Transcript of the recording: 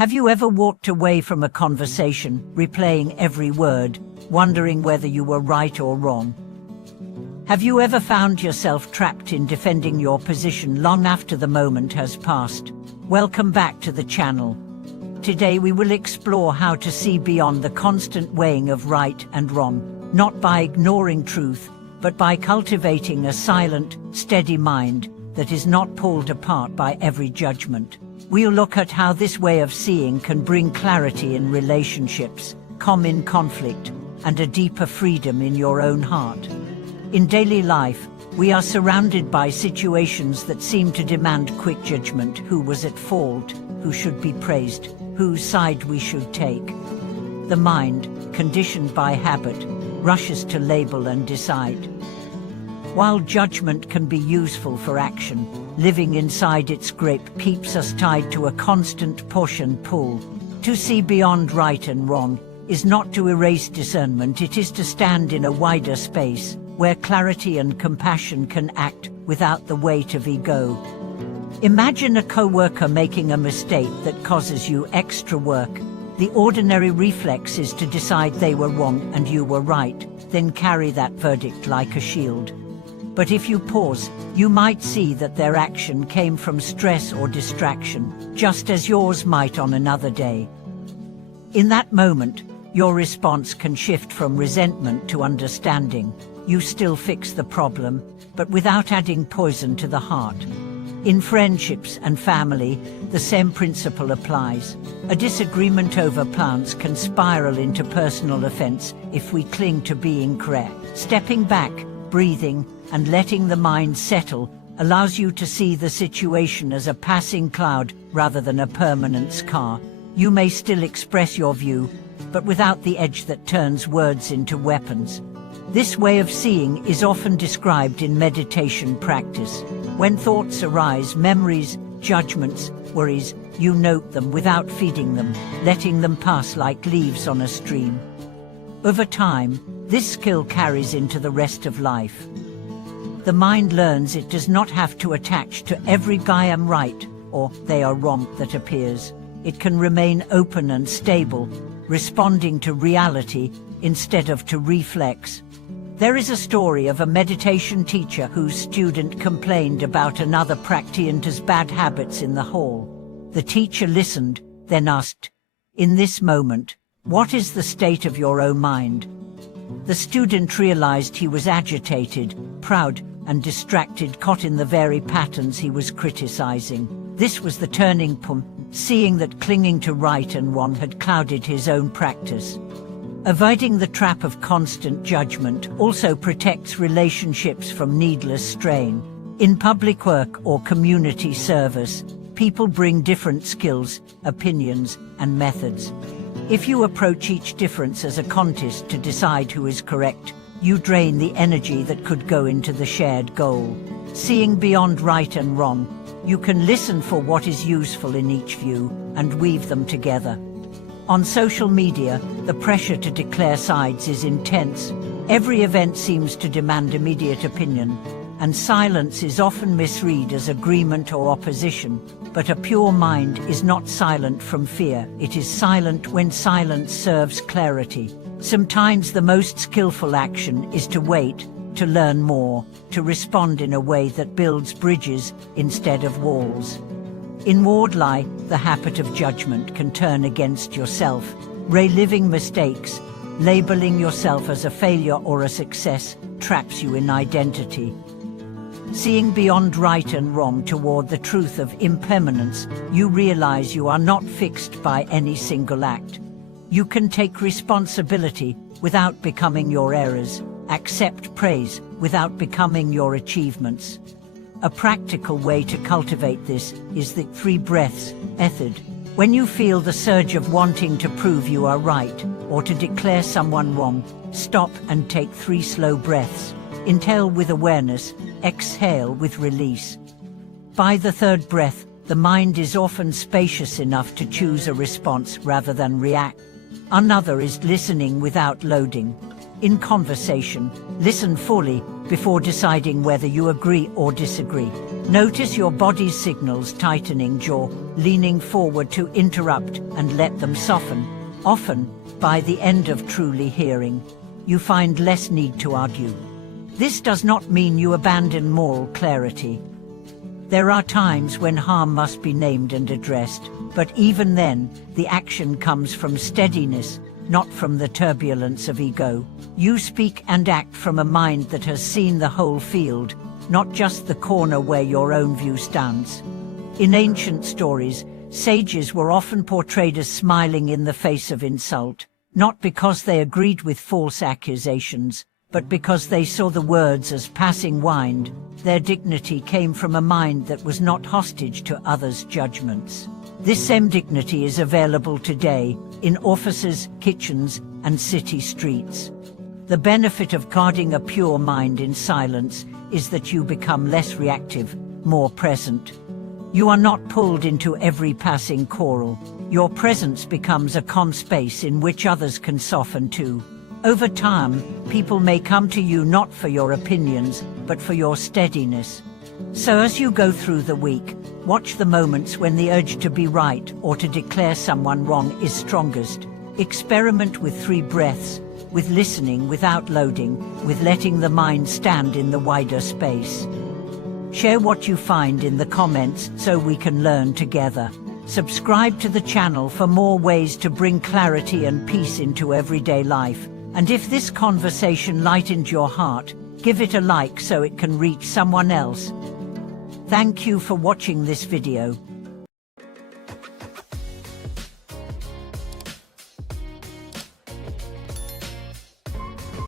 Have you ever walked away from a conversation, replaying every word, wondering whether you were right or wrong? Have you ever found yourself trapped in defending your position long after the moment has passed? Welcome back to the channel. Today we will explore how to see beyond the constant weighing of right and wrong, not by ignoring truth, but by cultivating a silent, steady mind that is not pulled apart by every judgment. We'll look at how this way of seeing can bring clarity in relationships, calm in conflict, and a deeper freedom in your own heart. In daily life, we are surrounded by situations that seem to demand quick judgment: who was at fault, who should be praised, whose side we should take. The mind, conditioned by habit, rushes to label and decide. While judgment can be useful for action, living inside its grip keeps us tied to a constant push and pull. To see beyond right and wrong is not to erase discernment, it is to stand in a wider space, where clarity and compassion can act without the weight of ego. Imagine a co-worker making a mistake that causes you extra work. The ordinary reflex is to decide they were wrong and you were right, then carry that verdict like a shield. But if you pause, you might see that their action came from stress or distraction, just as yours might on another day. In that moment, your response can shift from resentment to understanding. You still fix the problem, but without adding poison to the heart. In friendships and family, the same principle applies. A disagreement over plans can spiral into personal offense if we cling to being correct. Stepping back, breathing, and letting the mind settle allows you to see the situation as a passing cloud rather than a permanent scar. You may still express your view, but without the edge that turns words into weapons. This way of seeing is often described in meditation practice. When thoughts arise, memories, judgments, worries, you note them without feeding them, letting them pass like leaves on a stream. Over time, this skill carries into the rest of life. The mind learns it does not have to attach to every "I am right" or "they are wrong" that appears. It can remain open and stable, responding to reality instead of to reflex. There is a story of a meditation teacher whose student complained about another practitioner's bad habits in the hall. The teacher listened, then asked, "In this moment, what is the state of your own mind?" The student realized he was agitated, proud, and distracted, caught in the very patterns he was criticizing. This was the turning point, seeing that clinging to right and wrong had clouded his own practice. Avoiding the trap of constant judgment also protects relationships from needless strain. In public work or community service, people bring different skills, opinions, and methods. If you approach each difference as a contest to decide who is correct, you drain the energy that could go into the shared goal. Seeing beyond right and wrong, you can listen for what is useful in each view and weave them together. On social media, the pressure to declare sides is intense. Every event seems to demand immediate opinion, and silence is often misread as agreement or opposition. But a pure mind is not silent from fear. It is silent when silence serves clarity. Sometimes the most skillful action is to wait, to learn more, to respond in a way that builds bridges instead of walls. In ward life, the habit of judgment can turn against yourself. Reliving mistakes, labeling yourself as a failure or a success, traps you in identity. Seeing beyond right and wrong toward the truth of impermanence, you realize you are not fixed by any single act. You can take responsibility without becoming your errors, accept praise without becoming your achievements. A practical way to cultivate this is the 3 breaths method. When you feel the surge of wanting to prove you are right or to declare someone wrong, stop and take 3 slow breaths. Inhale with awareness, exhale with release. By the 3rd breath, the mind is often spacious enough to choose a response rather than react. Another is listening without loading. In conversation, listen fully before deciding whether you agree or disagree. Notice your body's signals: tightening jaw, leaning forward to interrupt, and let them soften. Often, by the end of truly hearing, you find less need to argue. This does not mean you abandon moral clarity. There are times when harm must be named and addressed, but even then, the action comes from steadiness, not from the turbulence of ego. You speak and act from a mind that has seen the whole field, not just the corner where your own view stands. In ancient stories, sages were often portrayed as smiling in the face of insult, not because they agreed with false accusations, but because they saw the words as passing wind. Their dignity came from a mind that was not hostage to others' judgments. This same dignity is available today in offices, kitchens, and city streets. The benefit of guarding a pure mind in silence is that you become less reactive, more present. You are not pulled into every passing quarrel. Your presence becomes a calm space in which others can soften too. Over time, people may come to you not for your opinions, but for your steadiness. So as you go through the week, watch the moments when the urge to be right or to declare someone wrong is strongest. Experiment with 3 breaths, with listening without loading, with letting the mind stand in the wider space. Share what you find in the comments so we can learn together. Subscribe to the channel for more ways to bring clarity and peace into everyday life. And if this conversation lightened your heart, give it a like so it can reach someone else. Thank you for watching this video.